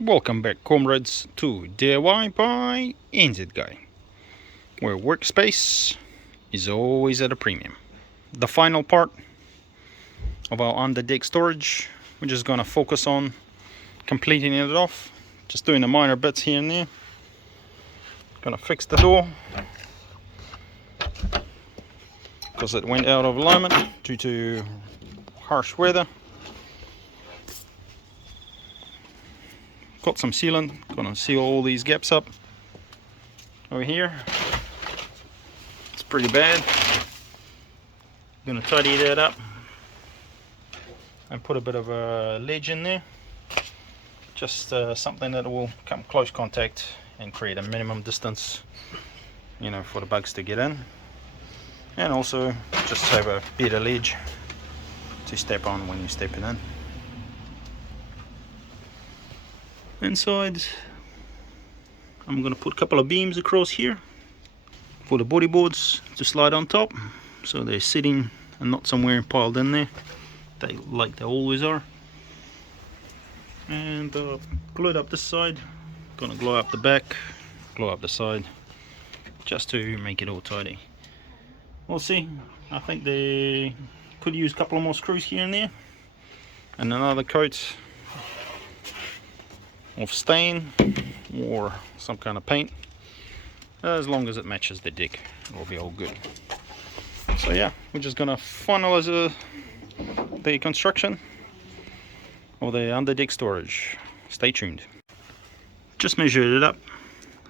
Welcome back, comrades, to DIY by NZguy, where workspace is always at a premium. The final part of our under deck storage, we're just gonna focus on completing it off, just doing the minor bits here and there. Gonna fix the door because it went out of alignment due to harsh weather. Got some sealant, gonna seal all these gaps up over here. It's pretty bad. Gonna tidy that up and put a bit of a ledge in there, just something that will come close contact and create a minimum distance, for the bugs to get in, and also just have a better ledge to step on when you're stepping in. Inside, I'm gonna put a couple of beams across here for the body boards to slide on top, so they're sitting and not somewhere piled in there, like they always are. And glue it up this side. Gonna glue up the back, glue up the side, just to make it all tidy. We'll see. I think they could use a couple of more screws here and there, and another coat of stain or some kind of paint. As long as it matches the deck, it'll be all good. So yeah, we're just gonna finalize the construction of the under deck storage. Stay tuned. Just measured it up.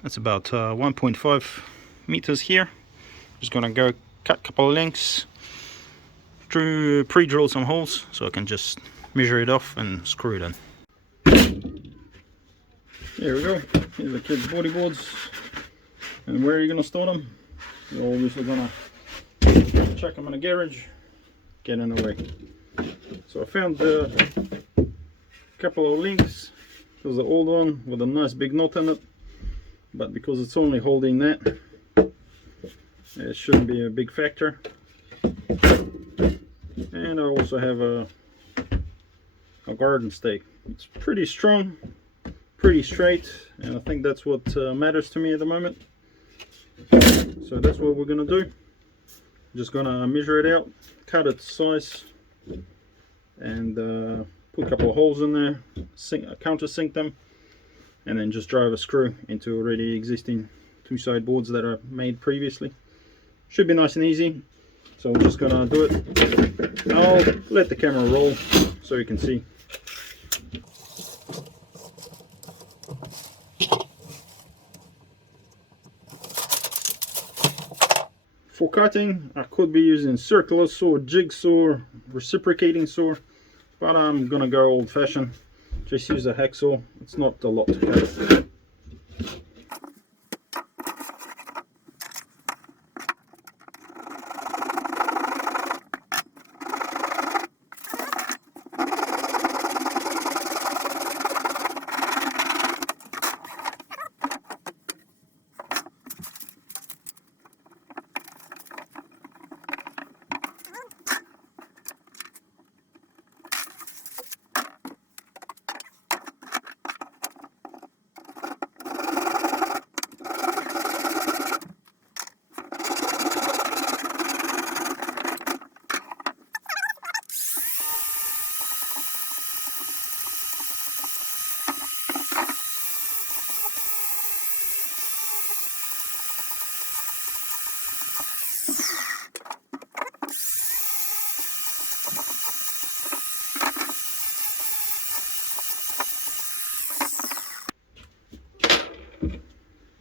It's about 1.5 meters here. Just gonna go cut a couple of lengths, pre-drill some holes so I can just measure it off and screw it in. There we go. Here's the kids' body boards. And where are you going to store them? You're obviously going to chuck them in a garage, get in the way. So I found a couple of links. There's the old one with a nice big knot in it, but because it's only holding that, it shouldn't be a big factor. And I also have a garden stake. It's pretty strong, pretty straight, and I think that's what matters to me at the moment. So that's what we're going to do. Just going to measure it out, cut its size, and put a couple of holes in there, countersink them, and then just drive a screw into already existing two sideboards that are made previously. Should be nice and easy. So we're just going to do it. I'll let the camera roll so you can see. For cutting, I could be using circular saw, jigsaw, reciprocating saw, but I'm gonna go old fashioned. Just use a hacksaw. It's not a lot to cut.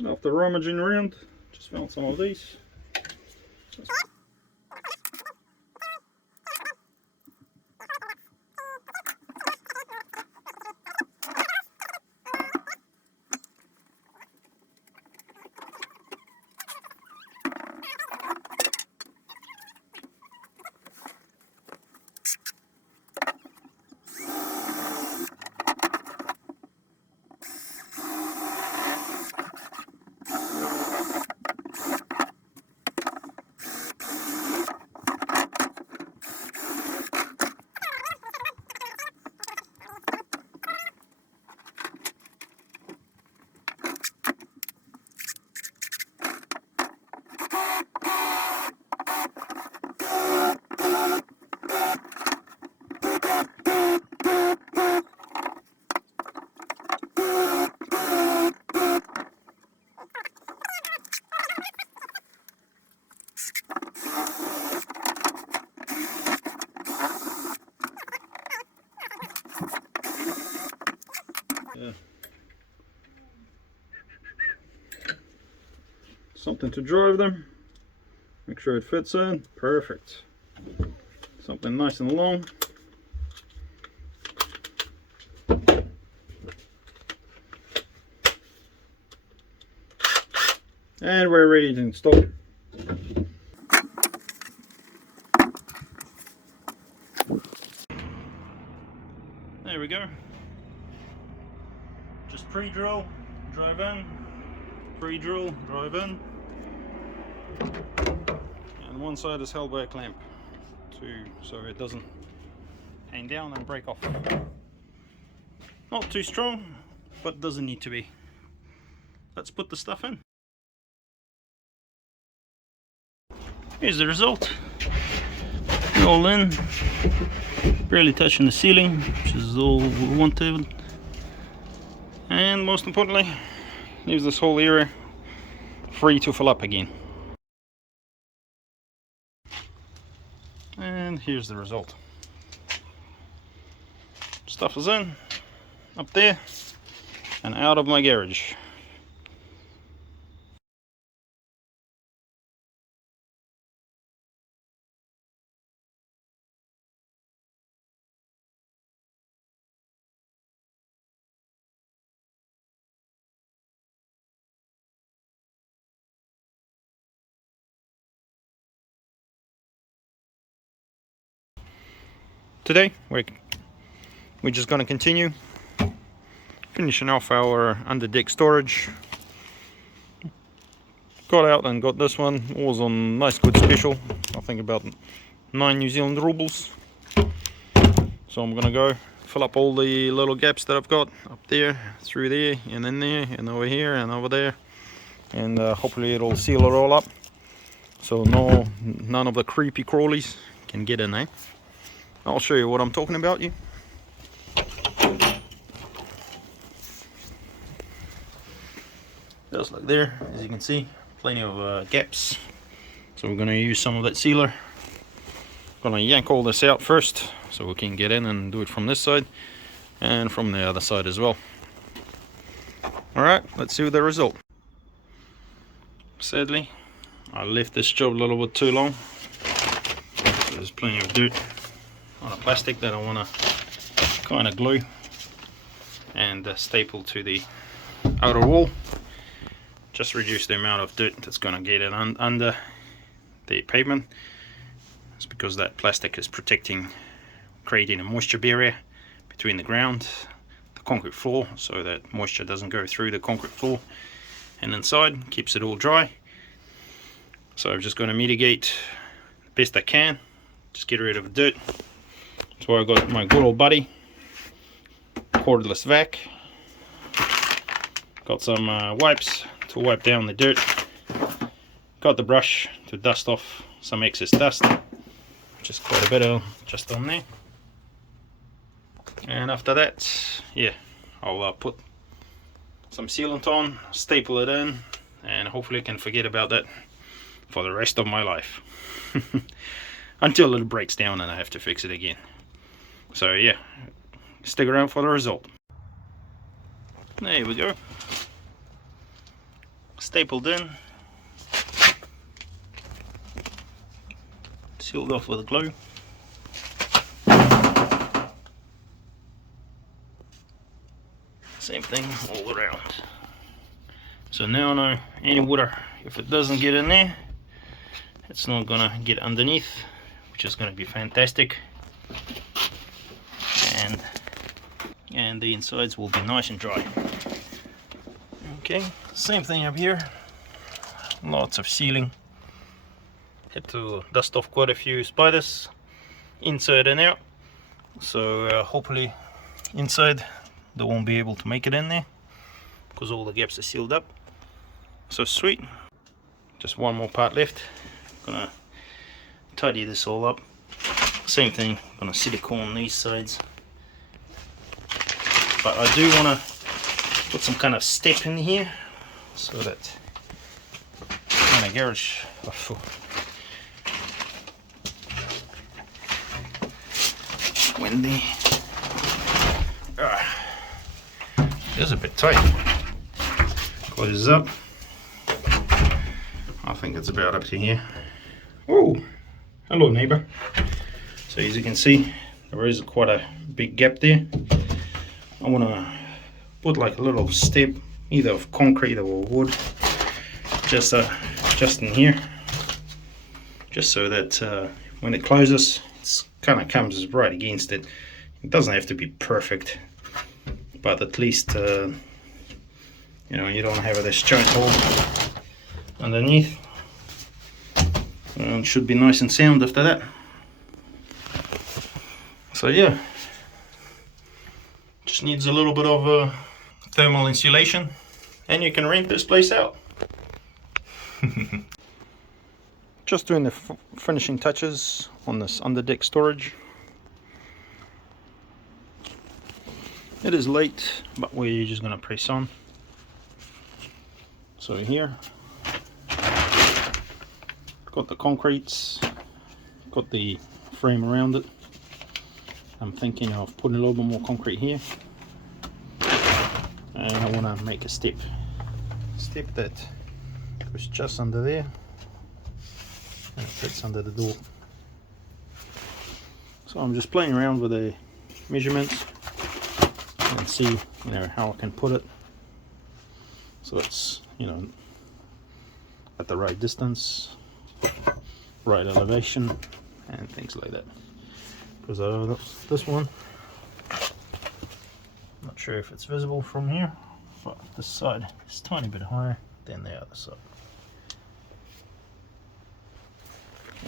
After rummaging around, just found some of these. something to drive them. Make sure it fits in. Perfect. Something nice and long. And we're ready to install. There we go. Just pre-drill, drive in, pre-drill, drive in. And one side is held by a clamp so it doesn't hang down and break off. Not too strong, but doesn't need to be. Let's put the stuff in. Here's the result. All in, barely touching the ceiling, which is all we wanted. And most importantly, leaves this whole area free to fill up again. And here's the result. Stuff is in, up there, and out of my garage. Today we're just going to continue finishing off our under deck storage. Got out and got this one. It was on nice good special, I think about 9 New Zealand rubles. So I'm gonna go fill up all the little gaps that I've got up there, through there, and in there, and over here, and over there, and hopefully it'll seal it all up so none of the creepy crawlies can get in there. I'll show you what I'm talking about. Just like there, as you can see, plenty of gaps. So we're going to use some of that sealer. Going to yank all this out first so we can get in and do it from this side and from the other side as well. Alright, let's see the result. Sadly, I left this job a little bit too long. There's plenty of dirt on a plastic that I want to kind of glue and staple to the outer wall. Just reduce the amount of dirt that's going to get it under the pavement. It's because that plastic is creating a moisture barrier between the ground, the concrete floor, so that moisture doesn't go through the concrete floor and inside, keeps it all dry. So I'm just going to mitigate the best I can, just get rid of the dirt. So I got my good old buddy cordless vac, got some wipes to wipe down the dirt, got the brush to dust off some excess dust, which is quite a bit of just on there. And after that, yeah, I'll put some sealant on, staple it in, and hopefully I can forget about that for the rest of my life until it breaks down and I have to fix it again. So yeah, stick around for the result. There we go, stapled in, sealed off with glue. Same thing all around. So now I know any water, if it doesn't get in there, it's not gonna get underneath, which is gonna be fantastic. And the insides will be nice and dry. Okay, same thing up here. Lots of sealing. Had to dust off quite a few spiders inside and out. So hopefully inside they won't be able to make it in there because all the gaps are sealed up. So sweet. Just one more part left. Gonna tidy this all up. Same thing, gonna silicone these sides. But I do want to put some kind of step in here so that kind of garage windy. It is a bit tight. Close up. think it's about up to here. Oh, hello neighbor. So as you can see, there is quite a big gap there. I want to put like a little step, either of concrete or wood, just in here, just so that when it closes, it kind of comes right against it. It doesn't have to be perfect, but at least you know, you don't have this giant hole underneath. And it should be nice and sound after that. So yeah, just needs a little bit of thermal insulation, and you can rent this place out. Just doing the finishing touches on this underdeck storage. It is late, but we're just going to press on. So here, got the concretes, got the frame around it. I'm thinking of putting a little bit more concrete here, and I want to make a step that goes just under there and it fits under the door. So I'm just playing around with the measurements and see, you know, how I can put it so it's, you know, at the right distance, right elevation, and things like that. Because this one, I'm not sure if it's visible from here, but this side is a tiny bit higher than the other side.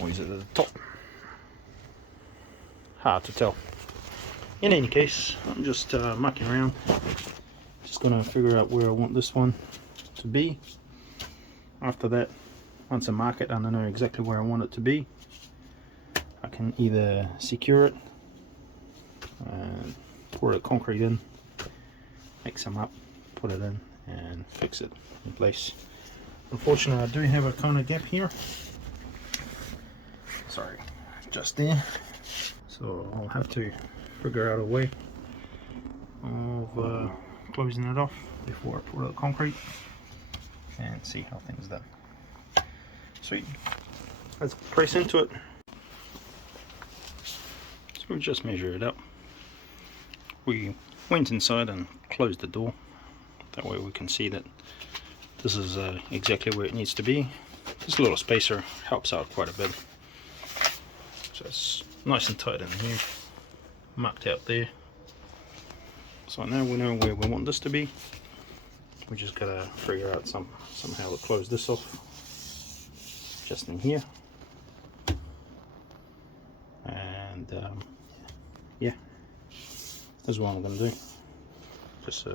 Or is it at the top? Hard to tell. In any case, I'm just mucking around. Just gonna figure out where I want this one to be. After that, once I mark it and I know exactly where I want it to be, I can either secure it and pour the concrete in, mix them up, put it in and fix it in place. Unfortunately, I do have a kind of gap here. Sorry, just there. So I'll have to figure out a way of closing it off before I pour the concrete and see how things done. Sweet. Let's press into it. So we'll just measure it up. We went inside and closed the door. That way we can see that this is exactly where it needs to be. This little spacer helps out quite a bit. So it's nice and tight in here, marked out there. So now we know where we want this to be. We just gotta figure out somehow to close this off, just in here. And yeah, this is what I'm gonna do. Just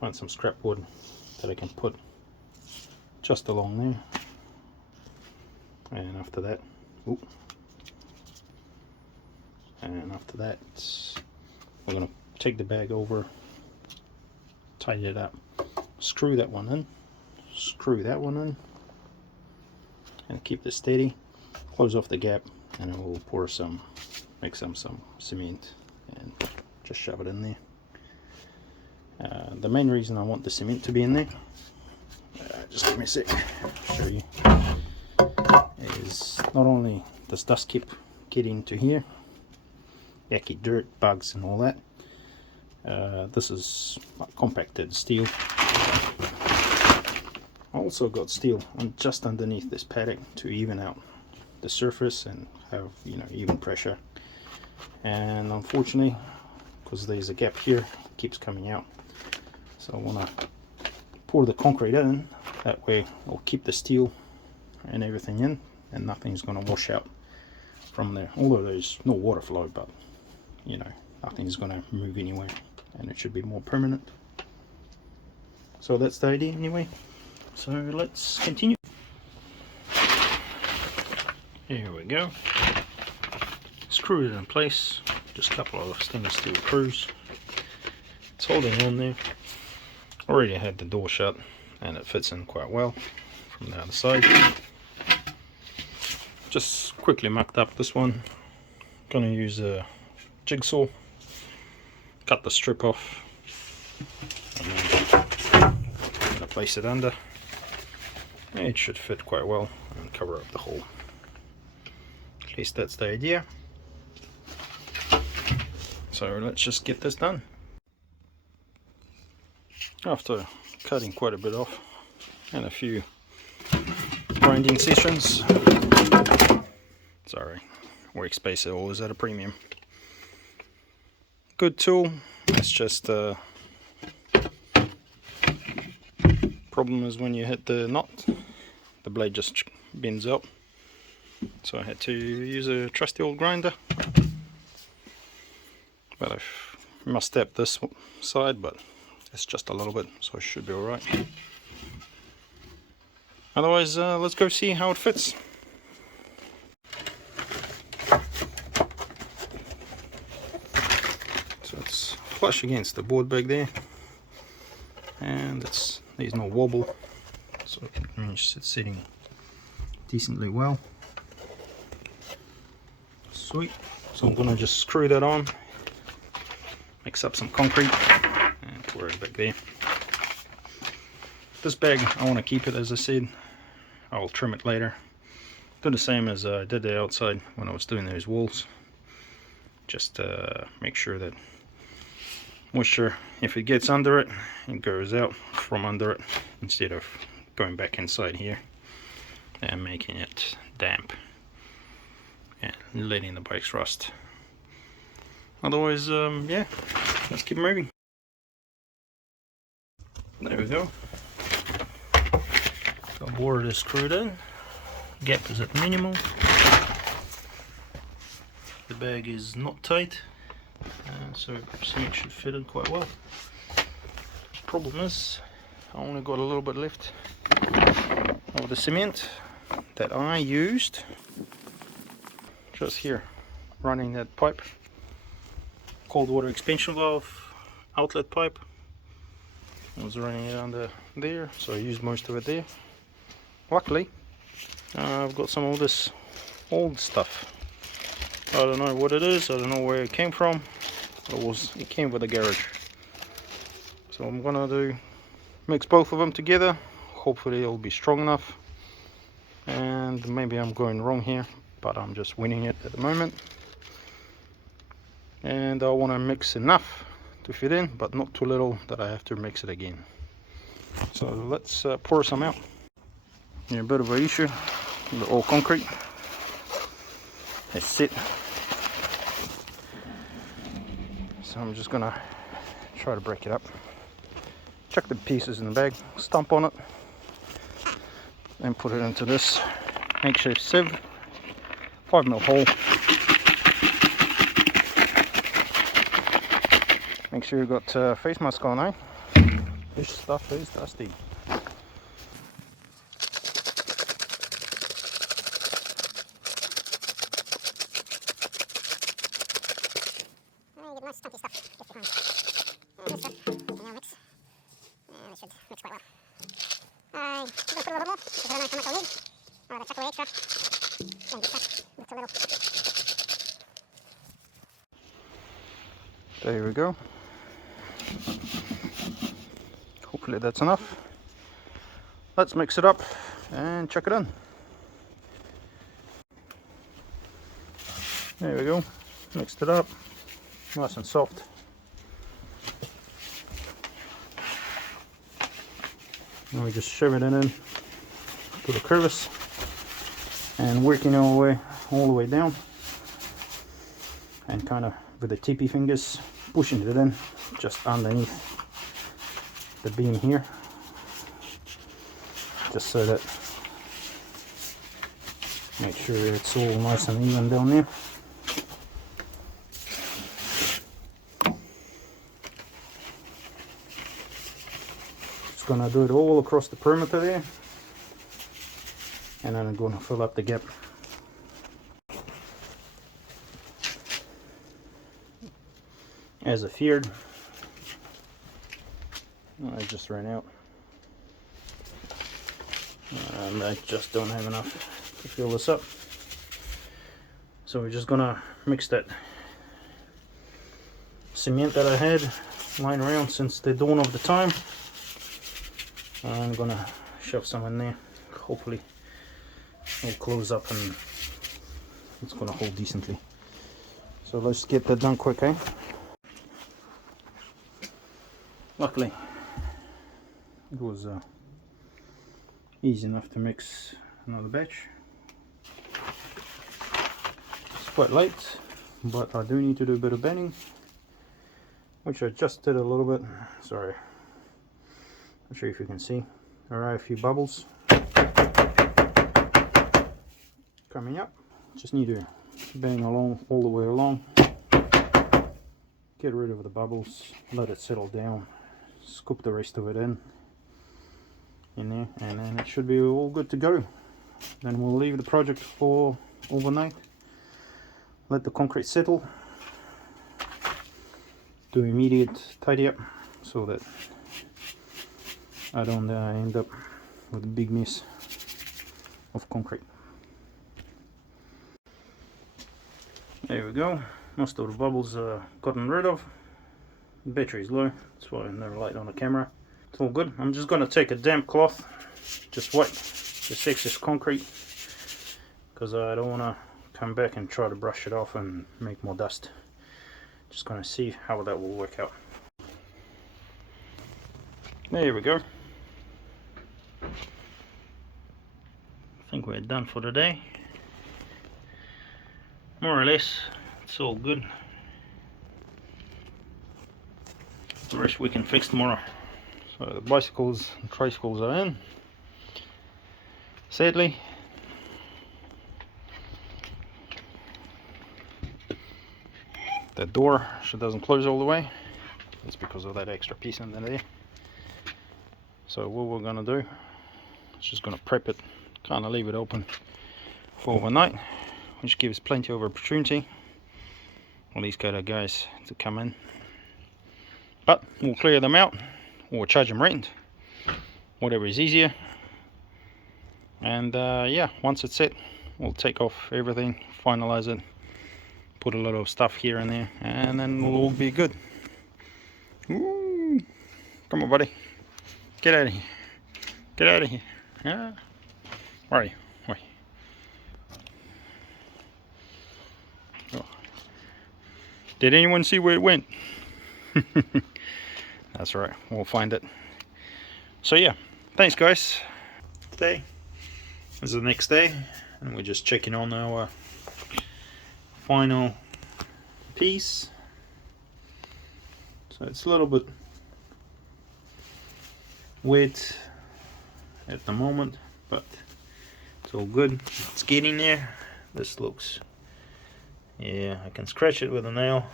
find some scrap wood that I can put just along there, and after that, we're going to take the bag over, tighten it up, screw that one in, screw that one in, and keep this steady, close off the gap, and then we'll pour make some cement and just shove it in there. The main reason I want the cement to be in there, just give me a sec, I'll show you, is not only does dust keep getting into here, yucky dirt, bugs and all that. This is like compacted steel. I also got steel just underneath this paddock to even out the surface and have, you know, even pressure. And unfortunately, because there's a gap here, it keeps coming out. So I want to pour the concrete in. That way I'll keep the steel and everything in, and nothing's going to wash out from there. Although there's no water flow, but you know, nothing's going to move anyway, and it should be more permanent. So that's the idea anyway. So let's continue. Here we go. Screw it in place. Just a couple of stainless steel screws. It's holding on there. Already had the door shut, and it fits in quite well from the other side. Just quickly mucked up this one. Gonna use a jigsaw, cut the strip off, and then I'm gonna place it under, It should fit quite well and cover up the hole. At least that's the idea. So let's just get this done. After cutting quite a bit off and a few grinding sessions, sorry, workspace is always at a premium. Good tool. It's just problem is when you hit the knot, the blade just bends out. So I had to use a trusty old grinder. But I've messed up this side, but it's just a little bit, so it should be alright. Otherwise, let's go see how it fits. So it's flush against the board back there, and there's no wobble, so it means it's sitting decently well. Sweet. So I'm gonna just screw that on, mix up some concrete, and pour it back there. This bag, I want to keep it, as I said. I'll trim it later. Do the same as I did the outside when I was doing those walls. Just make sure that moisture, if it gets under it, it goes out from under it instead of going back inside here and making it damp and letting the bikes rust. Otherwise, yeah, let's keep moving. There we go. The board is screwed in. Gap is at minimal. The bag is not tight, so cement should fit in quite well. Problem is, I only got a little bit left of the cement that I used just here, running that pipe, cold water expansion valve outlet pipe. I was running it under there, so I used most of it there. Luckily, I've got some of this old stuff. I don't know what it is, I don't know where it came from. It came with the garage. So I'm gonna mix both of them together. Hopefully it'll be strong enough. And maybe I'm going wrong here, but I'm just winning it at the moment. And I want to mix enough to fit in, but not too little that I have to mix it again. So let's pour some out. Yeah, a bit of an issue. The all concrete has set. So I'm just gonna try to break it up. Chuck the pieces in the bag, stomp on it, and put it into this makeshift sieve, 5mm hole. Make sure you've got face mask on, eh? This stuff is dusty. Nice stumpy stuff, if you can. This stuff, and now mix. And it should mix quite well. I'm going to put a little bit more, because I don't know how much I'll need. I'll rather chuck away extra than get stuck with too little. There we go. Hopefully that's enough. Let's mix it up and chuck it in. There we go. Mixed it up. Nice and soft. Now we just shove it in to the crevice and working all the way down, and kind of with the tippy fingers pushing it in just underneath the beam here, just so that make sure it's all nice and even down there. Just gonna do it all across the perimeter there, and then I'm going to fill up the gap. As I feared, I just ran out, and I just don't have enough to fill this up. So we're just gonna mix that cement that I had lying around since the dawn of the time. I'm gonna shove some in there hopefully it'll close up and it's gonna hold decently. So let's get that done quick, eh? Luckily it was easy enough to mix another batch. It's quite late, but I do need to do a bit of bending, which I just did a little bit. Sorry, not sure if you can see. There are a few bubbles coming up. Just need to bang along all the way along, get rid of the bubbles, let it settle down, scoop the rest of it in there, and then it should be all good to go. Then we'll leave the project for overnight, let the concrete settle, do immediate tidy up so that I don't end up with a big mess of concrete. There we go, most of the bubbles are gotten rid of. The battery is low, that's why no light on the camera. It's all good. I'm just going to take a damp cloth, just wipe this excess concrete, because I don't want to come back and try to brush it off and make more dust. Just going to see how that will work out. There we go. I think we're done for today. More or less, it's all good. The rest we can fix tomorrow. So the bicycles and tricycles are in. Sadly, that door doesn't close all the way. It's because of that extra piece in there. So what we're gonna do is just gonna prep it, kind of leave it open for overnight, which gives plenty of opportunity for these kind of guys to come in. But we'll clear them out or charge them rent, whatever is easier. And yeah, once it's set, we'll take off everything, finalize it, put a lot of stuff here and there, and then we'll all be good. Ooh, come on, buddy, get out of here, get out of here. Yeah. Where are you? Where? Oh. Did anyone see where it went? That's right, we'll find it. So yeah, thanks guys. Today is the next day, and we're just checking on our final piece. So it's a little bit wet at the moment, but it's all good. It's getting there. This looks, yeah, I can scratch it with a nail,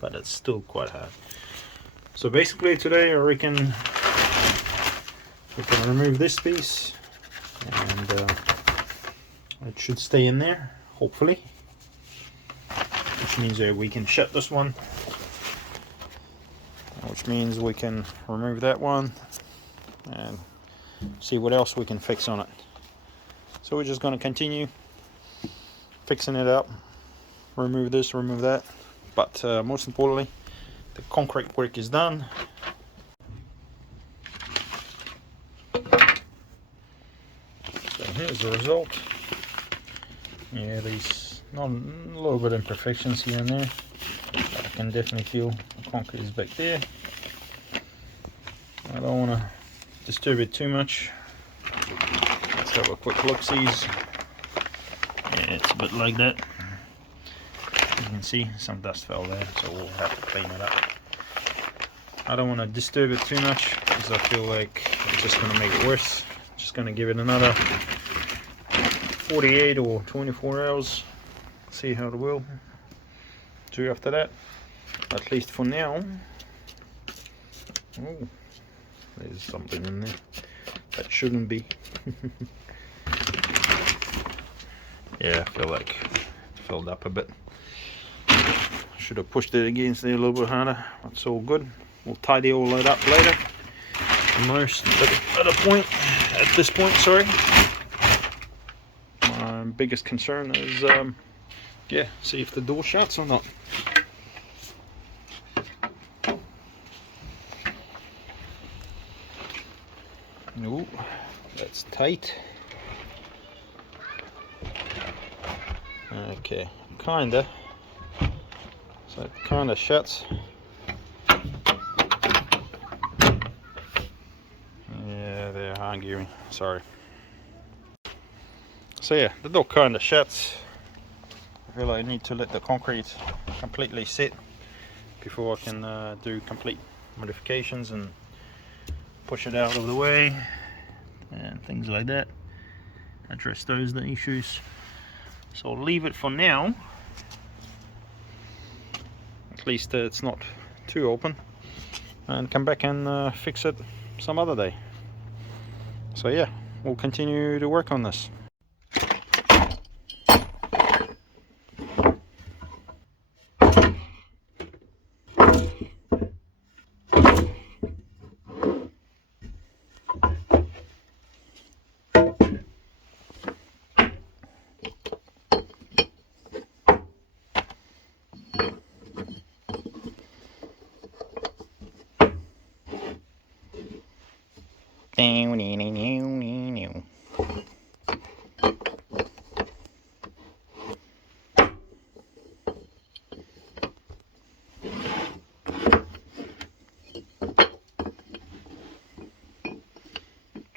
but it's still quite hard. So basically today I reckon we can remove this piece, and it should stay in there, hopefully, which means that we can shut this one, which means we can remove that one and see what else we can fix on it. So we're just going to continue fixing it up, remove this, remove that, but most importantly, the concrete work is done. So here's the result. Yeah, there's not a little bit of imperfections here and there, but I can definitely feel the concrete is back there. I don't want to disturb it too much. Let's have a quick look. Sees, yeah, it's a bit like that. You can see some dust fell there, so we'll have to clean it up. I don't want to disturb it too much because I feel like it's just going to make it worse. Just going to give it another 48 or 24 hours, see how it will do after that, at least for now. Oh, there's something in there that shouldn't be. Yeah, I feel like it filled up a bit. Should have pushed it against there a little bit harder. That's all good. We'll tidy all that up later. At this point, sorry. My biggest concern is, yeah, see if the door shuts or not. No, that's tight. Okay, kinda. So it kinda shuts. Yeah, they're arguing. Sorry. So yeah, the door kinda shuts. I feel like I need to let the concrete completely set before I can do complete modifications and push it out of the way and things like that. Address those the issues. So I'll leave it for now. At least it's not too open, and come back and fix it some other day. So yeah, we'll continue to work on this.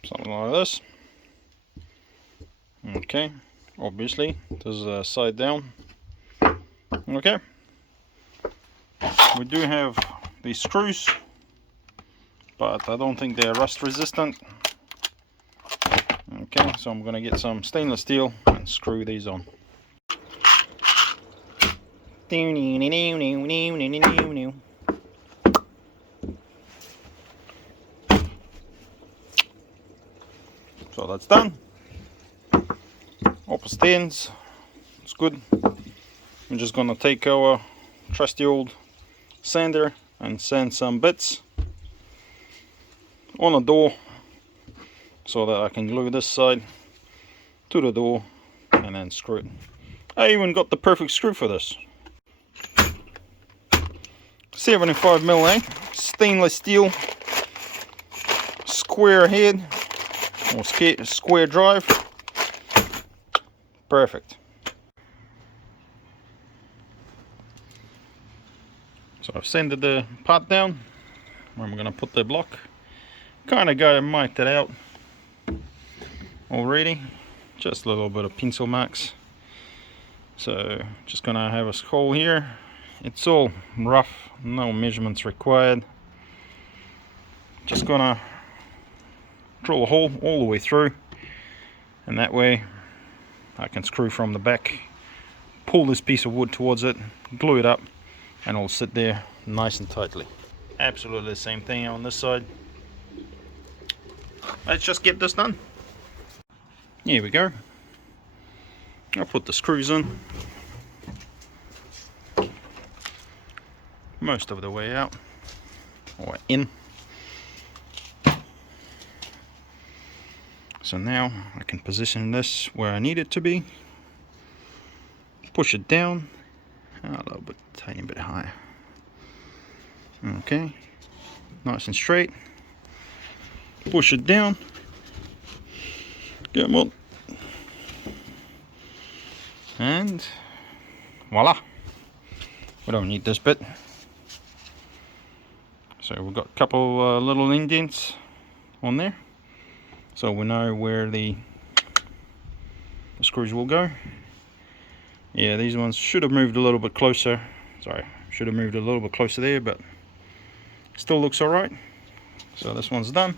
Something like this. Okay, obviously there's a side down. Okay, we do have these screws, but I don't think they're rust resistant. Okay, so I'm gonna get some stainless steel and screw these on. So that's done. Upper stands, it's good. I'm just gonna take our trusty old sander and sand some bits on the door so that I can glue this side to the door and then screw it. I even got the perfect screw for this. 75mm, stainless steel, square head or square drive. Perfect. So I've sanded the part down where I'm going to put the block. Kind of got it marked it out already, just a little bit of pencil marks. So just going to have a hole here. It's all rough, no measurements required. Just going to drill a hole all the way through, and that way I can screw from the back, pull this piece of wood towards it, glue it up, and it'll sit there nice and tightly. Absolutely the same thing on this side. Let's just get this done. Here we go. I'll put the screws in. Most of the way out, or in. So now I can position this where I need it to be. Push it down a little bit, tiny bit higher. Okay, nice and straight. Push it down. Get on. And voila. We don't need this bit. So we've got a couple little indents on there, so we know where the screws will go. Yeah, these ones should have moved a little bit closer. Sorry, should have moved a little bit closer there, but still looks alright. So this one's done.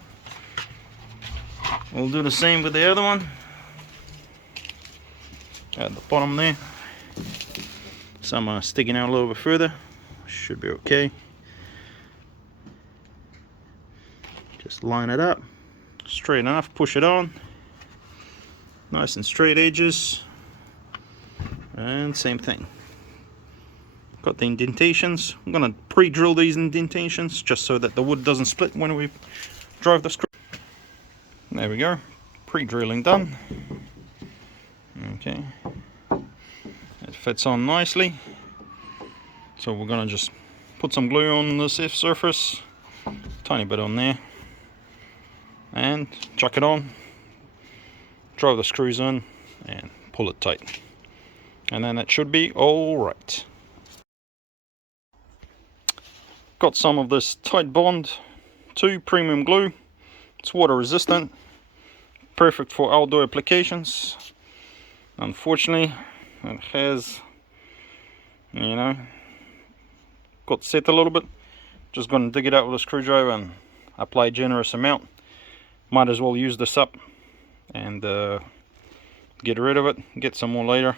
We'll do the same with the other one at the bottom there. Some are sticking out a little bit further. Should be okay. Just line it up straight enough, push it on, nice and straight edges, and same thing. Got the indentations. I'm gonna pre-drill these indentations just so that the wood doesn't split when we drive the screw. There we go, pre-drilling done. Okay, it fits on nicely, so we're gonna just put some glue on this surface, tiny bit on there, and chuck it on, drive the screws in and pull it tight. and then it should be all right. Got some of this Titebond 2 premium glue. It's water resistant, perfect for outdoor applications. Unfortunately, it has, you know, got set a little bit. Just going to dig it out with a screwdriver and apply a generous amount. Might as well use this up and get rid of it, get some more later,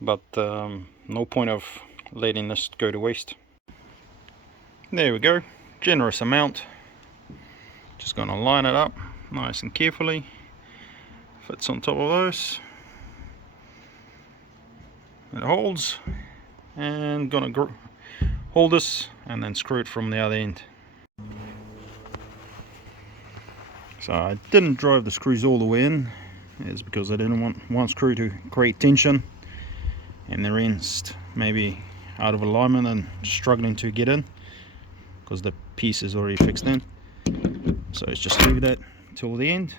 but no point of letting this go to waste. There we go, generous amount. Just going to line it up nice and carefully, fits on top of those, it holds, and going to hold this and then screw it from the other end. So I didn't drive the screws all the way in, is because I didn't want one screw to create tension and the rest maybe out of alignment and struggling to get in because the piece is already fixed in. So let's just leave that till the end.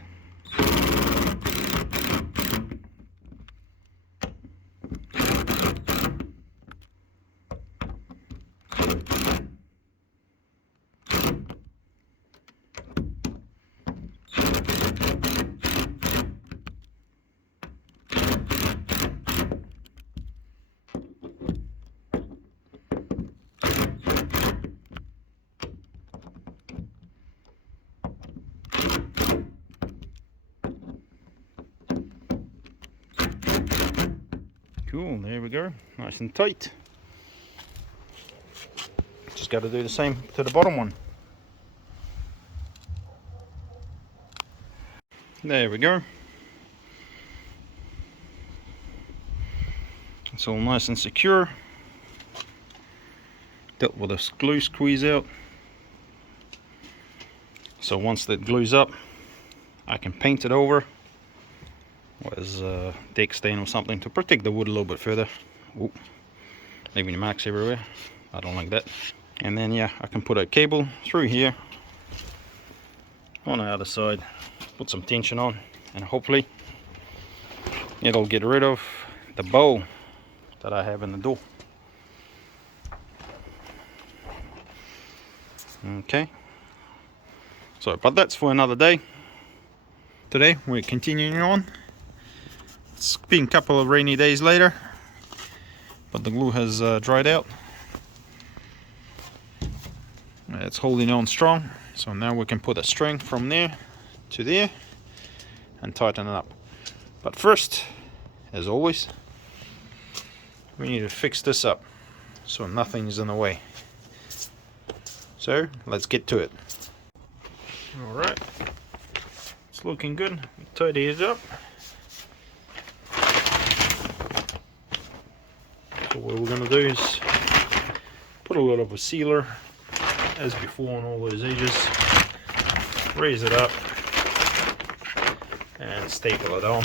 Cool, there we go, nice and tight. Just got to do the same to the bottom one. There we go. It's all nice and secure. Dealt with a glue squeeze out. So once that glues up, I can paint it over with deck stain or something to protect the wood a little bit further. Ooh, leaving marks everywhere. I don't like that. And then yeah, I can put a cable through here on the other side, put some tension on, and hopefully it'll get rid of the bow that I have in the door. Okay, so but that's for another day. Today we're continuing on. It's been a couple of rainy days later, but the glue has dried out. It's holding on strong, so now we can put a string from there to there and tighten it up. But first, as always, we need to fix this up so nothing is in the way. So let's get to it. Alright, it's looking good. Tidy it up. So what we're going to do is put a lot of a sealer as before on all those edges, raise it up and staple it on.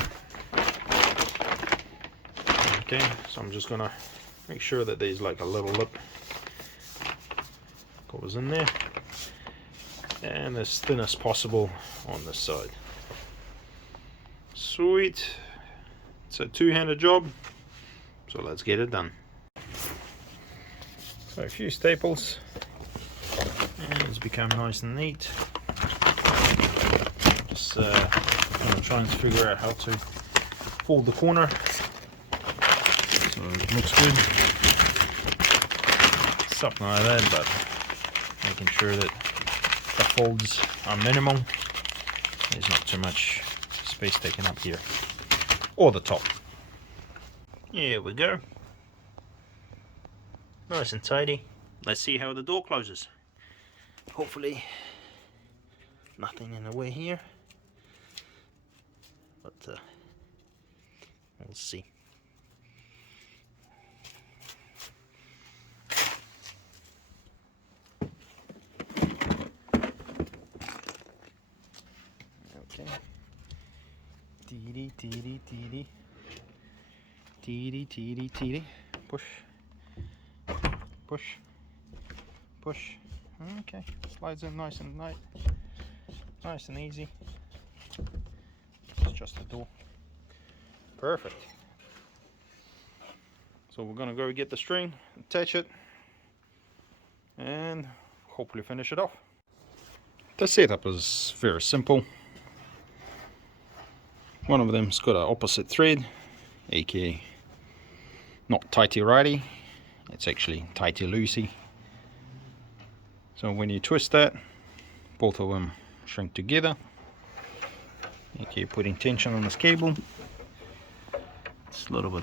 Okay, so I'm just going to make sure that there's like a little lip goes in there and as thin as possible on this side. Sweet, it's a two-handed job, so let's get it done. So a few staples and it's become nice and neat. Just I'm trying to figure out how to fold the corner so it looks good, something like that, but making sure that the folds are minimal. There's not too much space taken up here or the top. Here we go, nice and tidy. Let's see how the door closes. Hopefully nothing in the way here, but we'll see. Okay. Teedy, teedy, teedy. Teedy, teedy, teedy. Push. Push. Push. Okay. Slides in nice and nice and easy. It's just the door. Perfect. So we're gonna go get the string, attach it, and hopefully finish it off. The setup is very simple. One of them's got an opposite thread, aka not tighty-righty, it's actually tighty-loosey. So when you twist that, both of them shrink together, aka putting tension on this cable. It's a little bit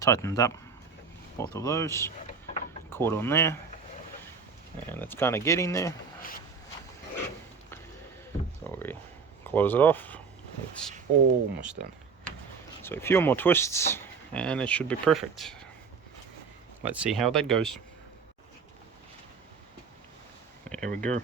tightened up, both of those, caught on there, and it's kind of getting there. So we close it off, it's almost done. So a few more twists and it should be perfect. Let's see how that goes. There we go.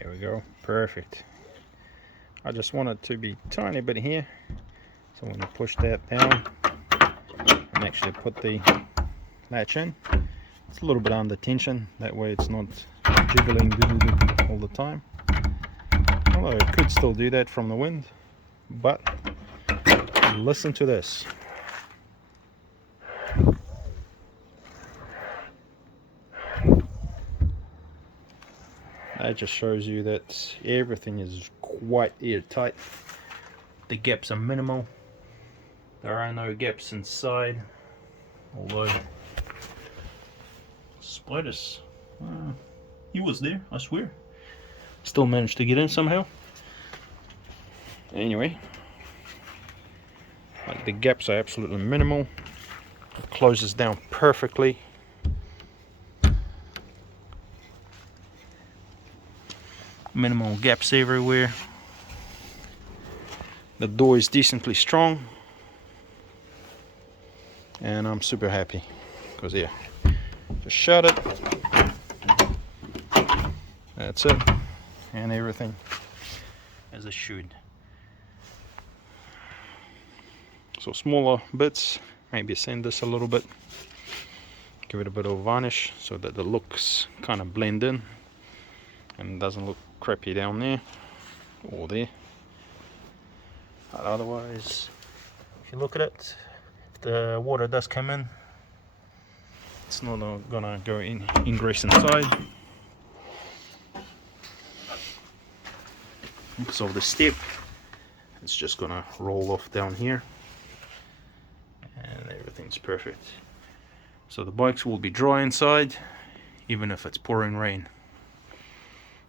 There we go, perfect. I just want it to be tiny bit here, so when you push that down and actually put the latch in, it's a little bit under tension, that way it's not jiggling all the time. Although it could still do that from the wind, but listen to this. That just shows you that everything is quite airtight. The gaps are minimal. There are no gaps inside, although Spiders, he was there, I swear. Still managed to get in somehow. Anyway, like the gaps are absolutely minimal. It closes down perfectly. Minimal gaps everywhere. The door is decently strong, and I'm super happy because yeah, just shut it. That's it, and everything as it should. So smaller bits, maybe sand this a little bit, give it a bit of varnish so that the looks kind of blend in and doesn't look crappy down there or there. But otherwise, if you look at it, if the water does come in, it's not gonna go ingress inside. So the step, it's just gonna roll off down here, and everything's perfect. So the bikes will be dry inside, even if it's pouring rain.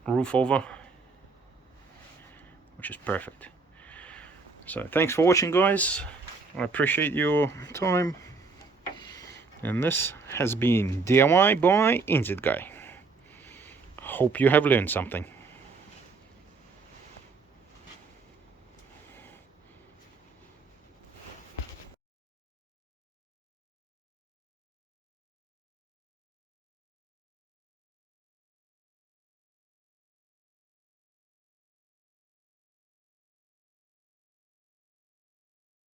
Roof over, which is perfect. So thanks for watching, guys. I appreciate your time, and this has been DIY by NZ Guy. Hope you have learned something.